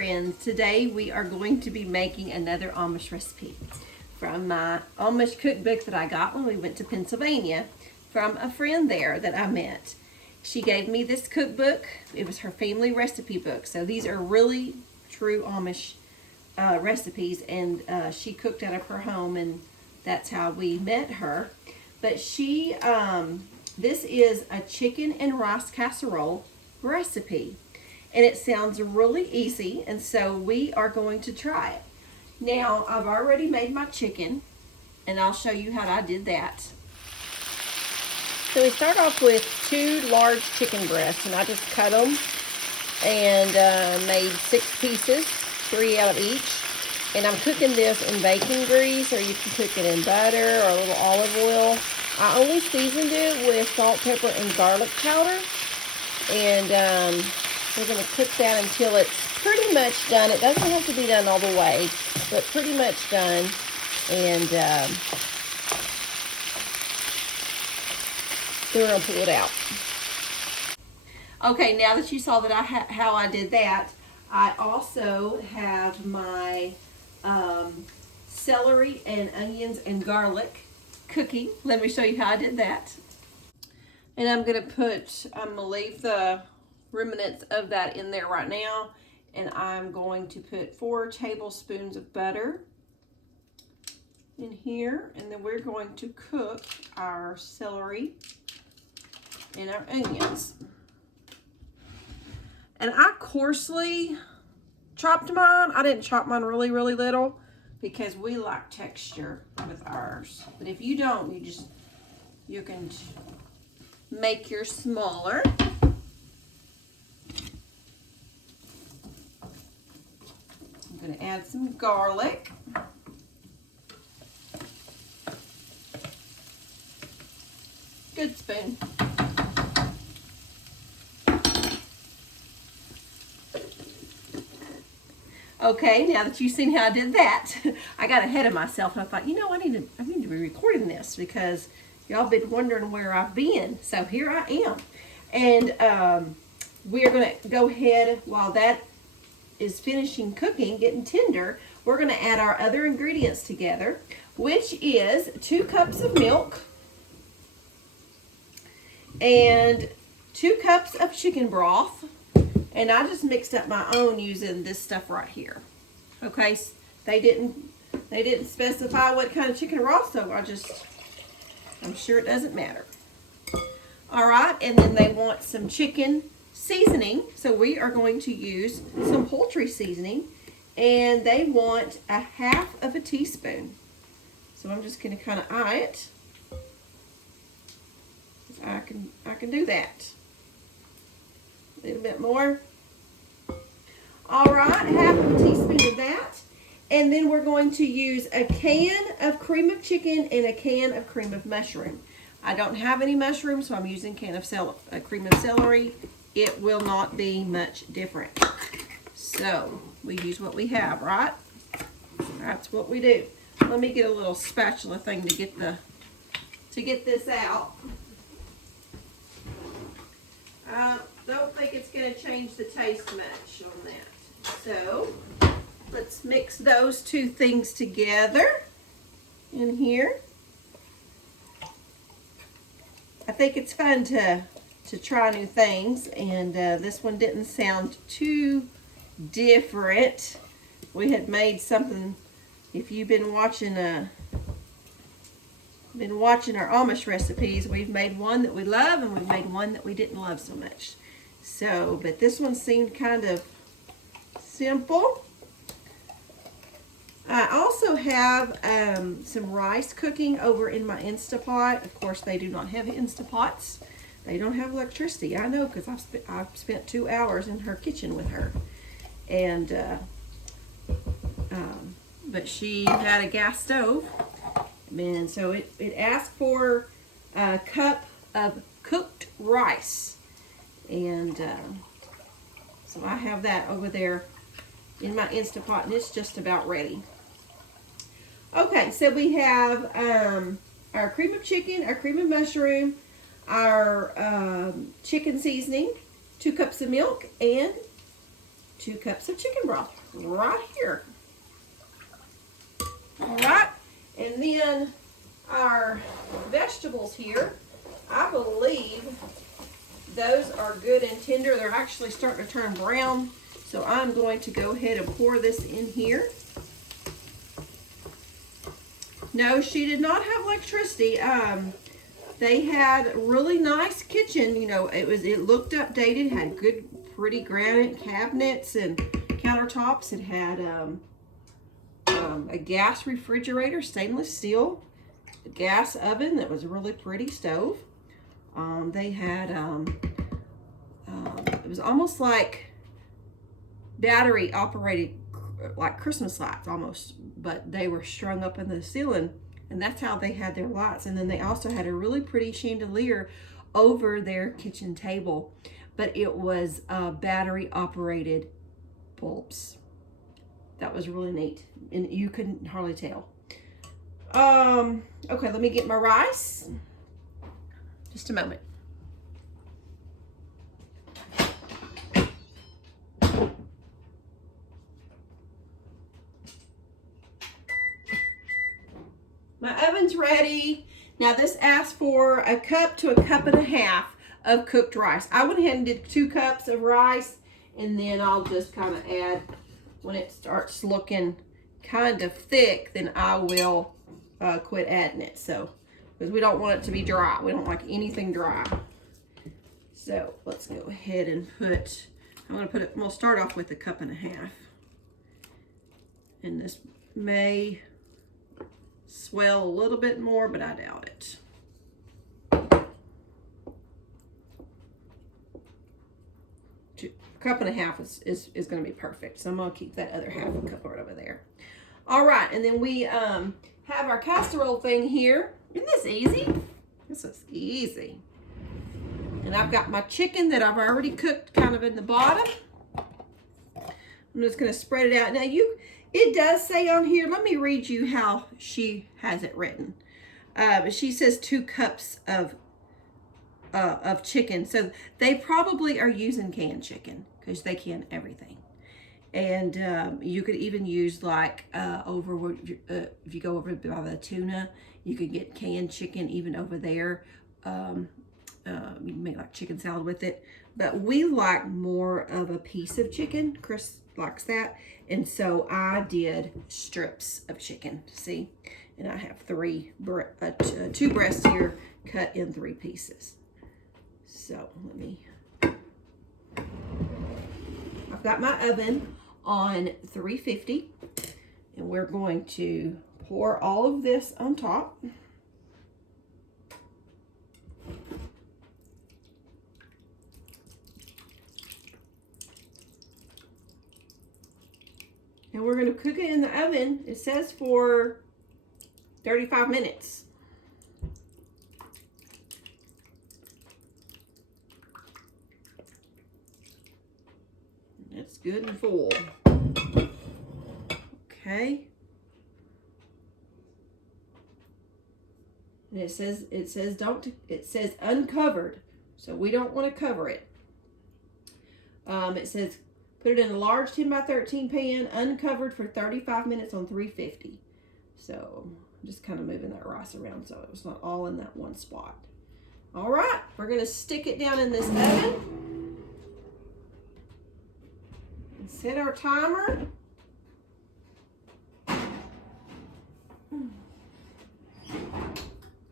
friends, today we are going to be making another Amish recipe from my Amish cookbook that I got when we went to Pennsylvania from a friend there that I met. She gave me this cookbook. It was her family recipe book, so these are really true Amish recipes, and she cooked out of her home, and that's how we met her. But she this is a chicken and rice casserole recipe, and it sounds really easy, and so we are going to try it. Now, I've already made my chicken, and I'll show you how I did that. So we start off with 2 large chicken breasts, and I just cut them and made 6 pieces, 3 out of each. And I'm cooking this in bacon grease, or you can cook it in butter or a little olive oil. I only seasoned it with salt, pepper, and garlic powder. And we're going to cook that until it's pretty much done. It doesn't have to be done all the way, but pretty much done. And then we're going to pull it out. Okay, now that you saw that how I did that, I also have my celery and onions and garlic cooking. Let me show you how I did that. And I'm gonna leave the remnants of that in there right now, and I'm going to put 4 tablespoons of butter in here, and then we're going to cook our celery and our onions. And I coarsely chopped mine. I didn't chop mine really little because we like texture with ours. But if you don't, you can make yours smaller. I'm going to add some garlic. Good spoon. Okay, now that you've seen how I did that, I got ahead of myself, and I thought, I need to be recording this because y'all been wondering where I've been. So here I am. And we're going to go ahead while that is finishing cooking, getting tender. We're going to add our other ingredients together, which is 2 cups of milk and 2 cups of chicken broth. And I just mixed up my own using this stuff right here. Okay, they didn't specify what kind of chicken broth, so I'm sure it doesn't matter. All right, and then they want some chicken seasoning, so we are going to use some poultry seasoning, and they want 1/2 teaspoon. So I'm just going to kind of eye it. I can do that. A little bit more. All right, 1/2 teaspoon of that. And then we're going to use a can of cream of chicken and a can of cream of mushroom. I don't have any mushrooms, so I'm using cream of celery. It will not be much different. So we use what we have, right? That's what we do. Let me get a little spatula thing to get this out. Don't think it's going to change the taste much on that. So let's mix those 2 things together in here. I think it's fun to try new things, and this one didn't sound too different. We had made something, if you've been watching our Amish recipes, we've made one that we love, and we've made one that we didn't love so much. So, but this one seemed kind of simple. I also have some rice cooking over in my Instapot. Of course, they do not have Instapots. They don't have electricity. I know, because I've spent 2 hours in her kitchen with her. And, but she had a gas stove. And so it asked for a cup of cooked rice. And so I have that over there in my Instapot, and it's just about ready. Okay, so we have our cream of chicken, our cream of mushroom, our chicken seasoning, 2 cups of milk, and 2 cups of chicken broth right here. All right, and then our vegetables here, I believe those are good and tender. They're actually starting to turn brown, so I'm going to go ahead and pour this in here. No, she did not have electricity. They had really nice kitchen. You know, it looked updated, had good, pretty granite cabinets and countertops. It had a gas refrigerator, stainless steel, a gas oven that was a really pretty stove. They had, it was almost like battery operated, like Christmas lights almost, but they were strung up in the ceiling, and that's how they had their lights. And then they also had a really pretty chandelier over their kitchen table, but it was battery operated bulbs. That was really neat, and you couldn't hardly tell. Okay, let me get my rice. Just a moment. My oven's ready. Now this asks for a cup to a cup and a half of cooked rice. I went ahead and did 2 cups of rice, and then I'll just kind of add, when it starts looking kind of thick, then I will quit adding it. So, because we don't want it to be dry. We don't like anything dry. So let's go ahead and put, we'll start off with a cup and a half. And this may swell a little bit more, but I doubt it. A cup and a half is going to be perfect. So I'm going to keep that other half a cup right over there. All right, and then we have our casserole thing here. Isn't this easy? This is easy. And I've got my chicken that I've already cooked kind of in the bottom. I'm just going to spread it out. Now it does say on here, let me read you how she has it written. She says 2 cups of chicken. So they probably are using canned chicken because they can everything. And you could even use like if you go over by the tuna, you could get canned chicken even over there. You can make like chicken salad with it. But we like more of a piece of chicken. Chris likes that. And so I did strips of chicken, see? And I have 2 breasts here cut in 3 pieces. So let me, I've got my oven on 350, and we're going to pour all of this on top. And we're going to cook it in the oven. It says for 35 minutes. That's good and full. Okay. And it says uncovered. So we don't want to cover it. It says put it in a large 10 by 13 pan, uncovered for 35 minutes on 350. So I'm just kind of moving that rice around so it's not all in that one spot. All right, we're going to stick it down in this oven and set our timer. And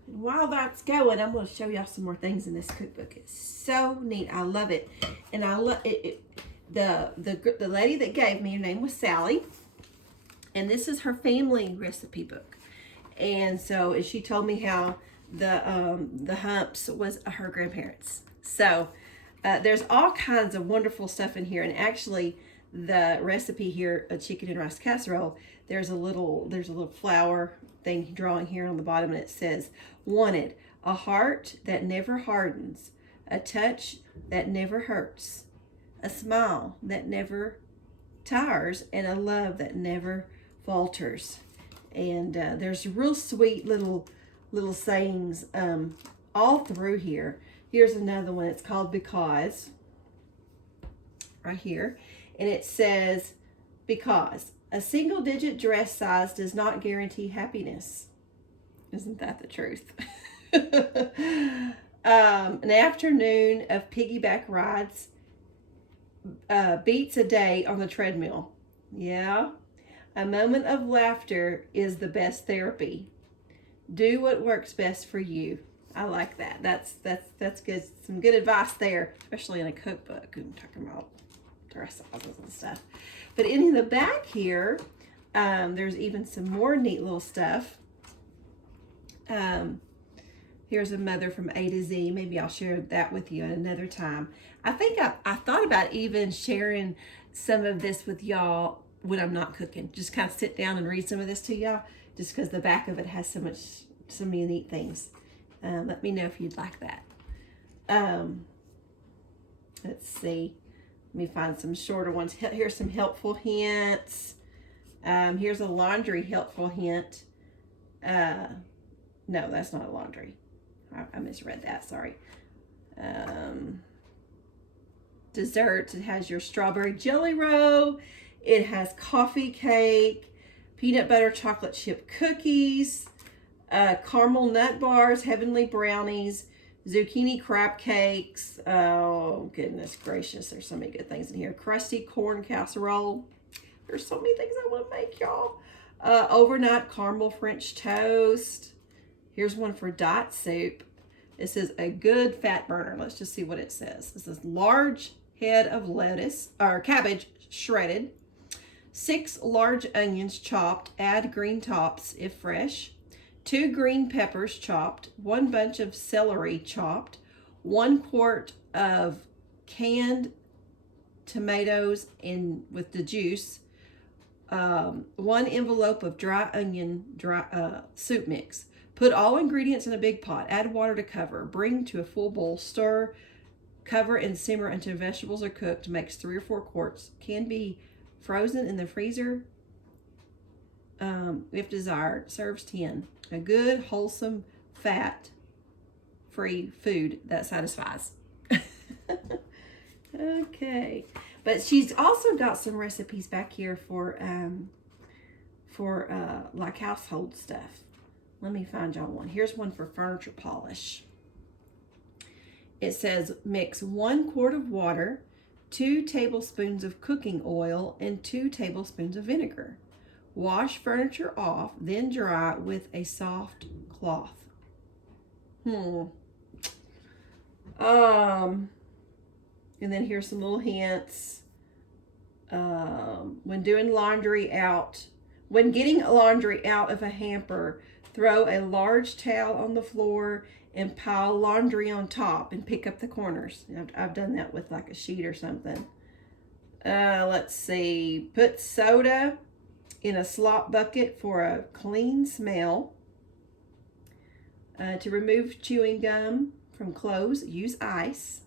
while that's going, I'm going to show y'all some more things in this cookbook. It's so neat. I love it. And I love it. The lady that gave me, her name was Sally, and this is her family recipe book. And so she told me how the humps was her grandparents. So there's all kinds of wonderful stuff in here. And actually, the recipe here, a chicken and rice casserole, there's a little flower thing drawing here on the bottom, and it says, "Wanted a heart that never hardens, a touch that never hurts, a smile that never tires, and a love that never falters." And there's real sweet little sayings all through here. Here's another one. It's called Because, right here. And it says, because a single-digit dress size does not guarantee happiness. Isn't that the truth? An afternoon of piggyback rides beats a day on the treadmill. Yeah. A moment of laughter is the best therapy. Do what works best for you. I like that. That's good. Some good advice there, especially in a cookbook. I'm talking about dress sizes and stuff. But in the back here, there's even some more neat little stuff. Here's a mother from A to Z. Maybe I'll share that with you at another time. I think I thought about even sharing some of this with y'all when I'm not cooking. Just kind of sit down and read some of this to y'all, just because the back of it has so many neat things. Let me know if you'd like that. Let's see. Let me find some shorter ones. Here's some helpful hints. Here's a laundry helpful hint. No, that's not a laundry. I misread that, sorry. Desserts, it has your strawberry jelly roll. It has coffee cake, peanut butter chocolate chip cookies, caramel nut bars, heavenly brownies, zucchini crab cakes. Oh, goodness gracious. There's so many good things in here. Crusty corn casserole. There's so many things I want to make, y'all. Overnight caramel French toast. Here's one for dot soup. This is a good fat burner. Let's just see what it says. This is large head of lettuce or cabbage shredded, 6 large onions chopped, add green tops if fresh, 2 green peppers chopped, 1 bunch of celery chopped, 1 quart of canned tomatoes with the juice, 1 envelope of dry onion soup mix. Put all ingredients in a big pot. Add water to cover. Bring to a full boil. Stir, cover, and simmer until vegetables are cooked. Makes 3 or 4 quarts. Can be frozen in the freezer if desired. Serves 10. A good, wholesome, fat-free food that satisfies. Okay. But she's also got some recipes back here for like household stuff. Let me find y'all one. Here's one for furniture polish. It says mix 1 quart of water, 2 tablespoons of cooking oil, and 2 tablespoons of vinegar. Wash furniture off, then dry with a soft cloth. And then here's some little hints. When getting laundry out of a hamper, throw a large towel on the floor and pile laundry on top and pick up the corners. I've done that with like a sheet or something. Let's see. Put soda in a slop bucket for a clean smell. To remove chewing gum from clothes, use ice.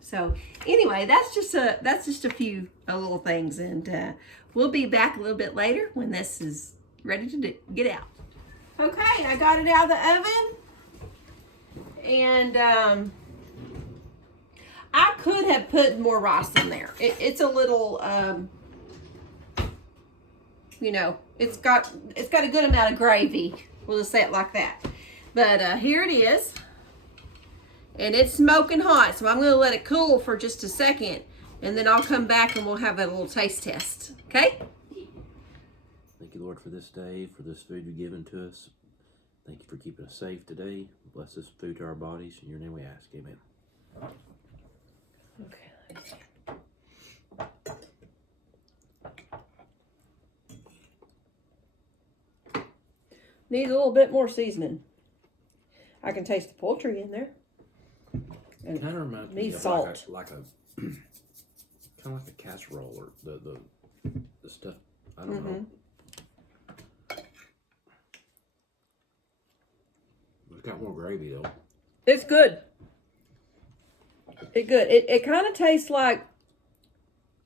So anyway, that's just a few little things, and we'll be back a little bit later when this is ready to get out. Okay, I got it out of the oven, and I could have put more rice in there. It's a little, it's got a good amount of gravy. We'll just say it like that. But here it is, and it's smoking hot. So I'm going to let it cool for just a second, and then I'll come back and we'll have a little taste test. Okay? Thank you, Lord, for this day, for this food you've given to us. Thank you for keeping us safe today. Bless this food to our bodies. In your name we ask. Amen. Okay. Needs a little bit more seasoning. I can taste the poultry in there. It kind of reminds me of salt. like a kind of like a casserole or the stuff. I don't know. It's got more gravy though. It's good. It's good. It kind of tastes like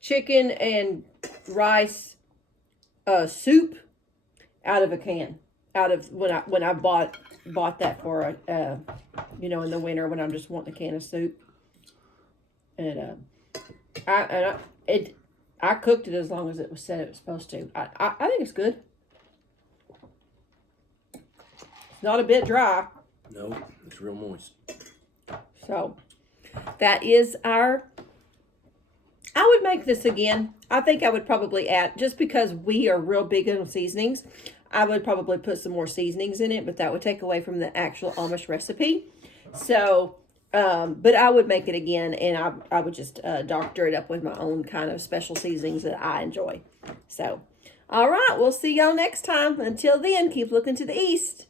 chicken and rice soup out of a can. Out of when I bought that for in the winter when I'm just wanting a can of soup. And I cooked it as long as it was said it was supposed to. I think it's good. It's not a bit dry. No, it's real moist. So, that is our... I would make this again. I think I would probably add, just because we are real big on seasonings, I would probably put some more seasonings in it, but that would take away from the actual Amish recipe. So, but I would make it again, and I would just doctor it up with my own kind of special seasonings that I enjoy. So, all right, we'll see y'all next time. Until then, keep looking to the east.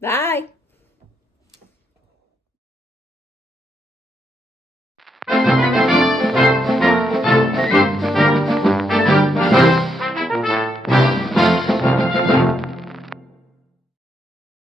Bye.